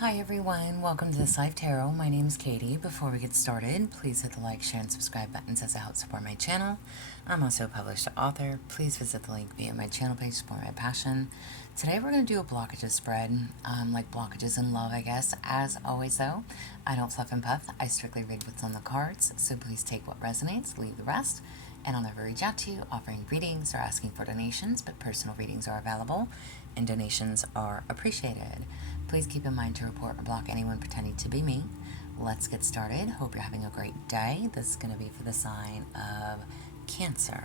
Hi everyone, welcome to This Life Tarot. My name is Katie. Before we get started, please hit the like, share, and subscribe buttons as it helps support my channel. I'm also a published author. Please visit the link via my channel page to support my passion. Today we're going to do a blockages spread, like blockages in love, I guess. As always though, I don't fluff and puff. I strictly read what's on the cards, so please take what resonates, leave the rest. And I'll never reach out to you offering readings or asking for donations, but personal readings are available and donations are appreciated. Please keep in mind to report or block anyone pretending to be me. Let's get started. Hope you're having a great day. This is going to be for the sign of Cancer.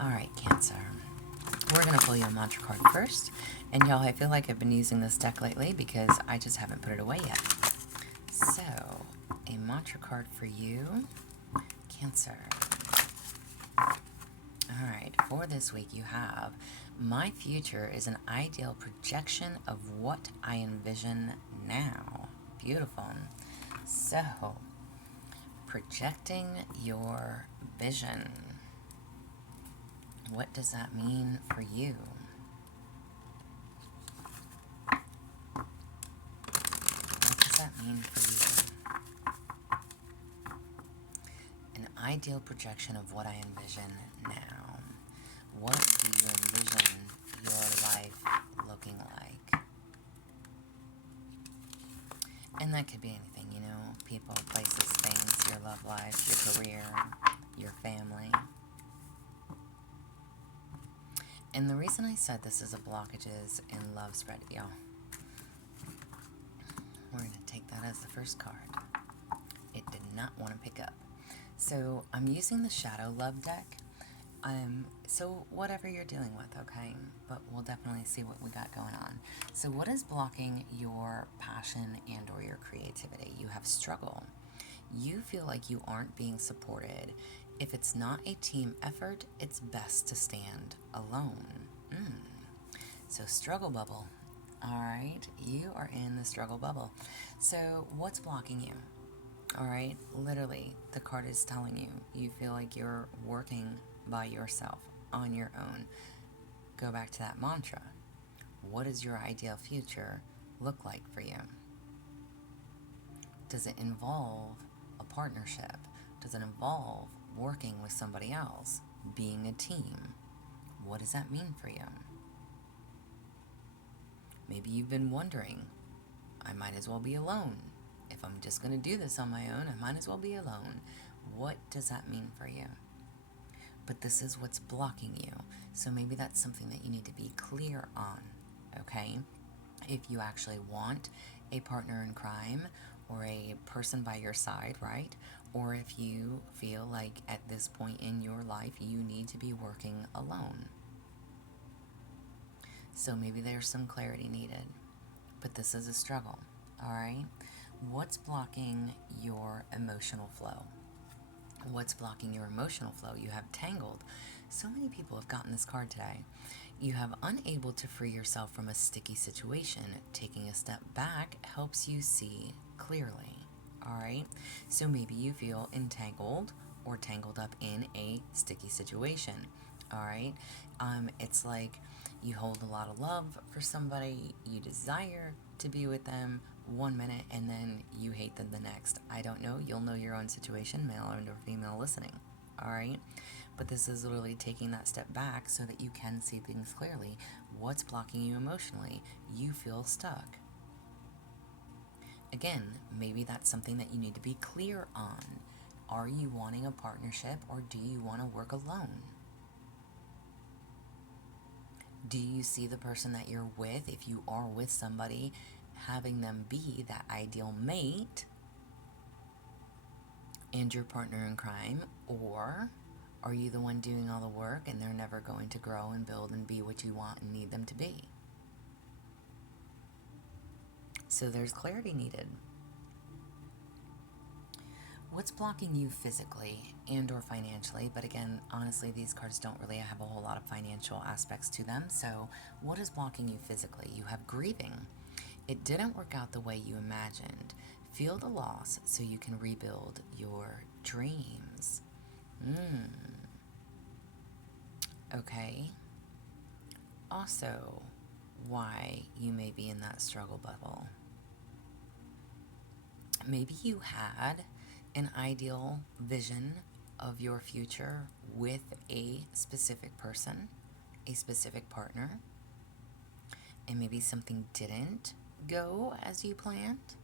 All right, Cancer. We're going to pull you a mantra card first. And y'all, I feel like I've been using this deck lately because I just haven't put it away yet. So, a mantra card for you, Cancer. Alright, for this week you have, my future is an ideal projection of what I envision now. Beautiful. So, projecting your vision. What does that mean for you? What does that mean for you? An ideal projection of what I envision now. What do you envision your life looking like? And that could be anything, you know, people, places, things, your love life, your career, your family. And the reason I said this is a blockages in love spread, y'all, we're going to take that as the first card. It did not want to pick up. So I'm using the Shadow Love deck. So whatever you're dealing with, okay? But we'll definitely see what we got going on. So what is blocking your passion and or your creativity? You have struggle. You feel like you aren't being supported. If it's not a team effort, it's best to stand alone. So struggle bubble. All right, you are in the struggle bubble. So what's blocking you? All right, literally, the card is telling you, you feel like you're working by yourself, on your own. Go back to that mantra. What does your ideal future look like for you? Does it involve a partnership? Does it involve working with somebody else? Being a team? What does that mean for you? Maybe you've been wondering, I might as well be alone. If I'm just going to do this on my own, I might as well be alone. What does that mean for you? But this is what's blocking you. So maybe that's something that you need to be clear on, okay? If you actually want a partner in crime or a person by your side, right? Or if you feel like at this point in your life you need to be working alone. So maybe there's some clarity needed. But this is a struggle, all right? What's blocking your emotional flow? What's blocking your emotional flow? You have tangled. So many people have gotten this card today. You have unable to free yourself from a sticky situation. Taking a step back helps you see clearly. All right? So maybe you feel entangled or tangled up in a sticky situation. All right? It's like you hold a lot of love for somebody, you desire to be with them 1 minute and then you hate them the next. I don't know. You'll know your own situation, male or female listening. All right? But this is literally taking that step back so that you can see things clearly. What's blocking you emotionally? You feel stuck. Again, maybe that's something that you need to be clear on. Are you wanting a partnership or do you want to work alone? Do you see the person that you're with, if you are with somebody, having them be that ideal mate and your partner in crime? Or are you the one doing all the work and they're never going to grow and build and be what you want and need them to be? So there's clarity needed. What's blocking you physically and or financially? But again, honestly, these cards don't really have a whole lot of financial aspects to them. So what is blocking you physically? You have grieving. It didn't work out the way you imagined. Feel the loss so you can rebuild your dreams. Okay. Also, why you may be in that struggle bubble. Maybe you had an ideal vision of your future with a specific person, a specific partner, and maybe something didn't go as you planned.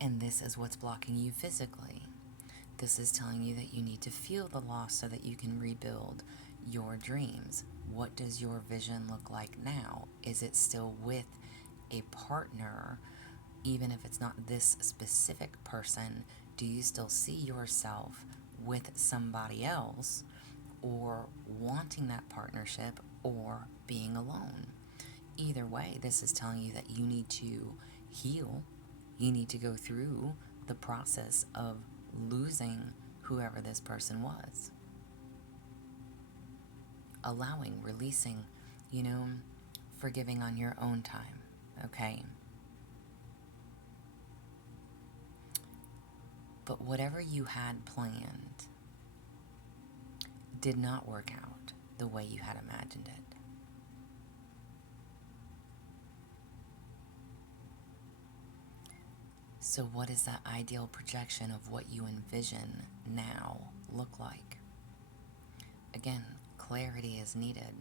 And this is what's blocking you physically. This is telling you that you need to feel the loss so that you can rebuild your dreams. What does your vision look like now? Is it still with a partner? Even if it's not this specific person, do you still see yourself with somebody else, or wanting that partnership, or being alone? Either way, this is telling you that you need to heal. You need to go through the process of losing whoever this person was. Allowing, releasing, forgiving on your own time, okay? But whatever you had planned did not work out the way you had imagined it. So what does that ideal projection of what you envision now look like? Again, clarity is needed.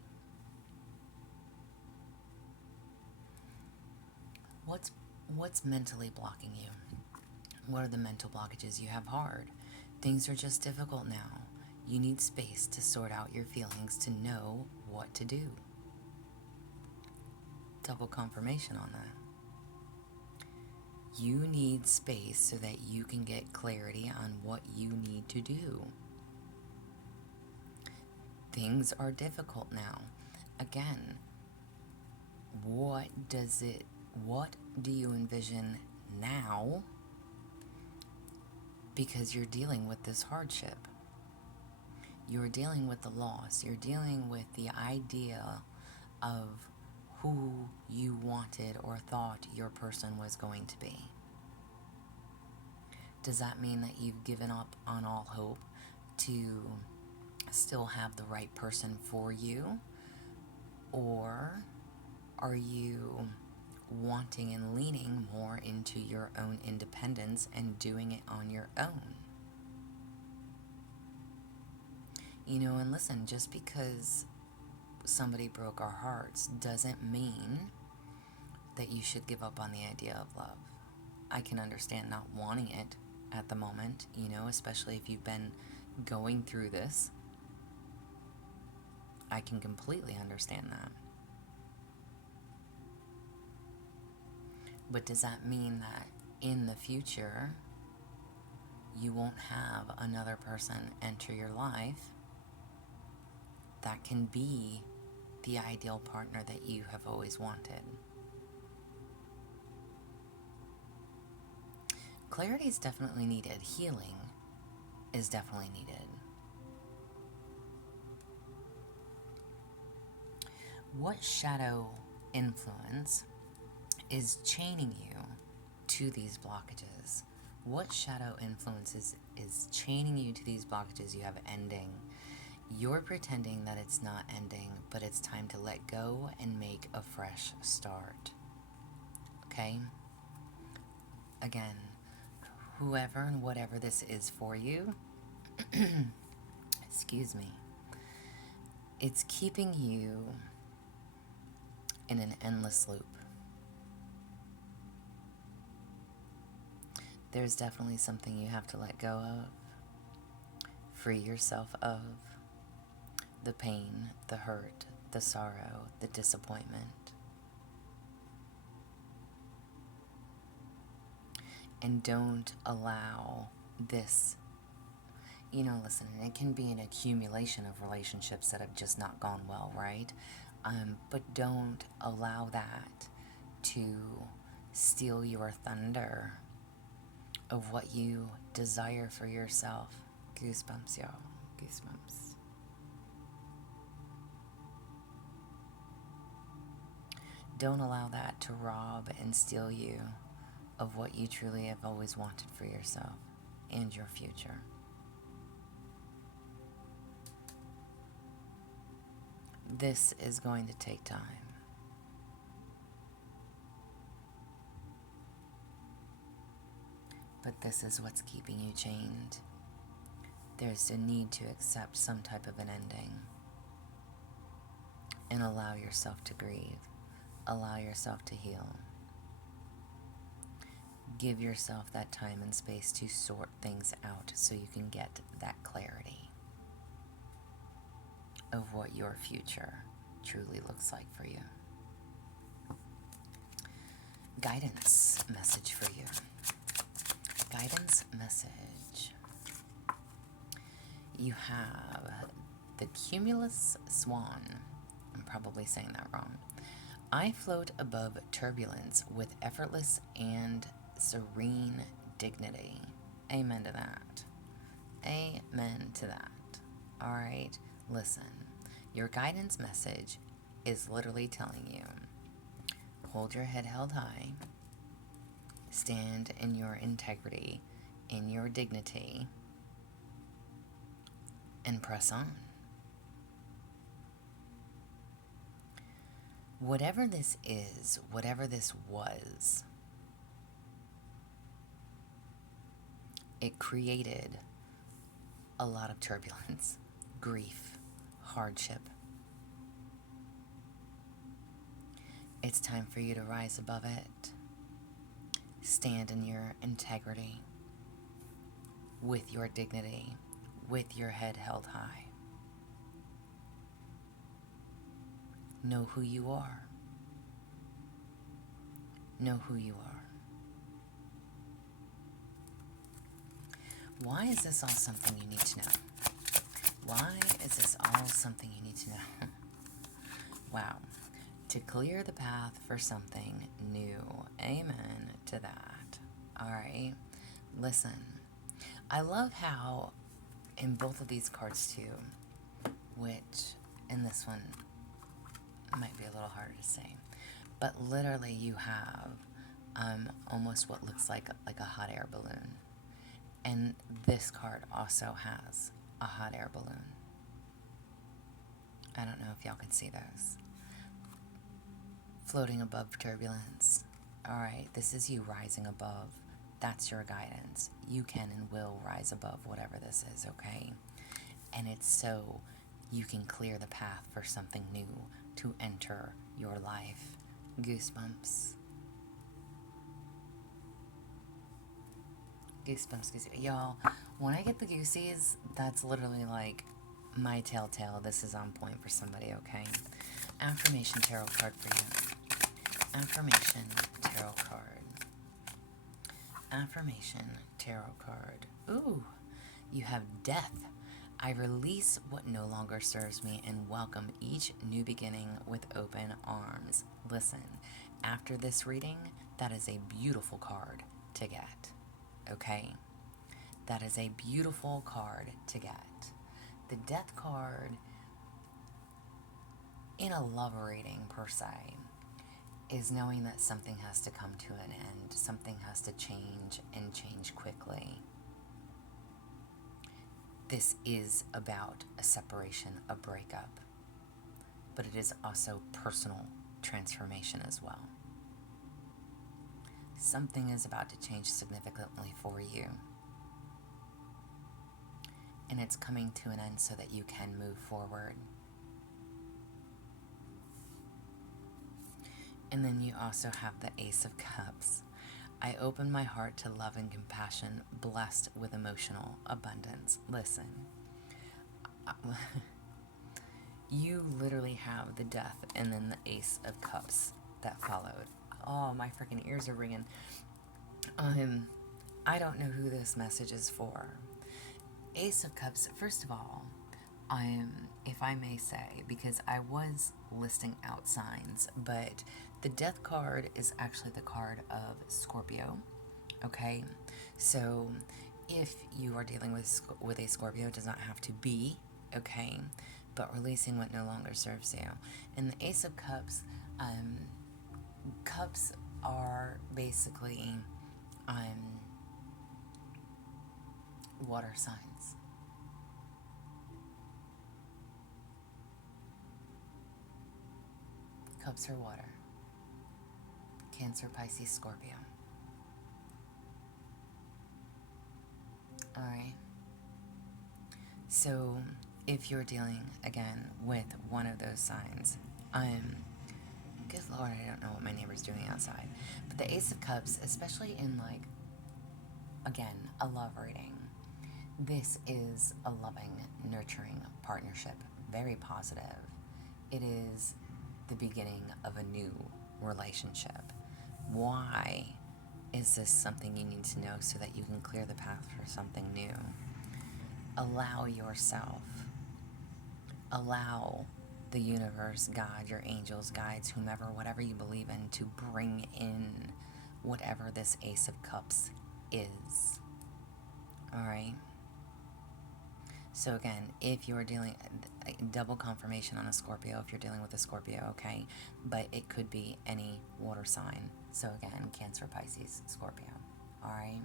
What's mentally blocking you? What are the mental blockages you have hard? Things are just difficult now. You need space to sort out your feelings to know what to do. Double confirmation on that. You need space so that you can get clarity on what you need to do. Things are difficult now. Again, what do you envision now? Because you're dealing with this hardship. You're dealing with the loss. You're dealing with the idea of who you wanted or thought your person was going to be. Does that mean that you've given up on all hope to still have the right person for you? Or are you wanting and leaning more into your own independence and doing it on your own? And listen, just because somebody broke our hearts doesn't mean that you should give up on the idea of love. I can understand not wanting it at the moment, especially if you've been going through this. I can completely understand that. But does that mean that in the future you won't have another person enter your life that can be the ideal partner that you have always wanted? Clarity is definitely needed. Healing is definitely needed. What shadow influence is chaining you to these blockages? What shadow influence is chaining you to these blockages you have ending? You're pretending that it's not ending, but it's time to let go and make a fresh start. Okay? Again, whoever and whatever this is for you, excuse me, it's keeping you in an endless loop. There's definitely something you have to let go of, free yourself of. The pain, the hurt, the sorrow, the disappointment. And don't allow this, listen, it can be an accumulation of relationships that have just not gone well, right? But don't allow that to steal your thunder of what you desire for yourself. Goosebumps, y'all. Goosebumps. Don't allow that to rob and steal you of what you truly have always wanted for yourself and your future. This is going to take time. but this is what's keeping you chained. There's a need to accept some type of an ending and allow yourself to grieve, allow yourself to heal. Give yourself that time and space to sort things out so you can get that clarity of what your future truly looks like for you. Guidance message for you. Guidance message. You have the cumulus swan. I'm probably saying that wrong. I float above turbulence with effortless and serene dignity. Amen to that. Amen to that. All right, listen. Your guidance message is literally telling you, hold your head held high, stand in your integrity, in your dignity, and press on. Whatever this is, whatever this was, it created a lot of turbulence, grief, hardship. It's time for you to rise above it. Stand in your integrity, with your dignity, with your head held high. Know who you are. Know who you are. Why is this all something you need to know? Why is this all something you need to know? Wow. To clear the path for something new. Amen to that. All right. Listen. I love how in both of these cards too, which in this one might be a little harder to say, but literally you have almost what looks like a hot air balloon. And this card also has a hot air balloon. I don't know if y'all can see those. Floating above turbulence. All right, this is you rising above. That's your guidance. You can and will rise above whatever this is, okay? And it's so you can clear the path for something new to enter your life. Goosebumps. Goosebumps. Y'all, when I get the goosies, that's literally like my telltale. This is on point for somebody, okay? Affirmation tarot card for you. Affirmation tarot card. Affirmation tarot card. Ooh, you have death. I release what no longer serves me and welcome each new beginning with open arms. Listen, after this reading, that is a beautiful card to get. Okay? That is a beautiful card to get. The death card, in a love reading per se, is knowing that something has to come to an end. Something has to change and change quickly. This is about a separation, a breakup. But it is also personal transformation as well. Something is about to change significantly for you. And it's coming to an end so that you can move forward. And then you also have the Ace of Cups. I open my heart to love and compassion, blessed with emotional abundance. Listen, you literally have the Death and then the Ace of Cups that followed. Oh, my freaking ears are ringing. I don't know who this message is for. Ace of Cups, first of all, if I may say, because I was listing out signs, but the Death card is actually the card of Scorpio, okay? So if you are dealing with a Scorpio, it does not have to be, okay? But releasing what no longer serves you. And the Ace of Cups, cups are basically water signs. Cups are water. Cancer, Pisces, Scorpio. All right. So, if you're dealing again with one of those signs, good lord, I don't know what my neighbor's doing outside. But the Ace of Cups, especially in like, again, a love reading, this is a loving, nurturing partnership. Very positive. It is the beginning of a new relationship. Why is this something you need to know so that you can clear the path for something new? Allow yourself, allow the universe, God, your angels, guides, whomever, whatever you believe in, to bring in whatever this Ace of Cups is. All right? So again, if you're dealing, double confirmation on a Scorpio if you're dealing with a Scorpio, okay? But it could be any water sign. So again, Cancer, Pisces, Scorpio. All right?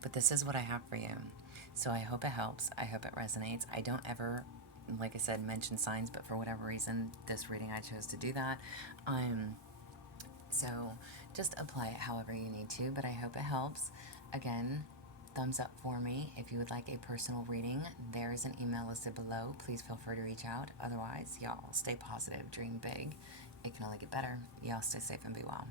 But this is what I have for you. So I hope it helps. I hope it resonates. I don't ever, like I said, mention signs, but for whatever reason, this reading I chose to do that. So just apply it however you need to, but I hope it helps. Again, thumbs up for me. If you would like a personal reading, there is an email listed below. Please feel free to reach out. Otherwise, y'all stay positive, dream big. It can only get better. Y'all stay safe and be well.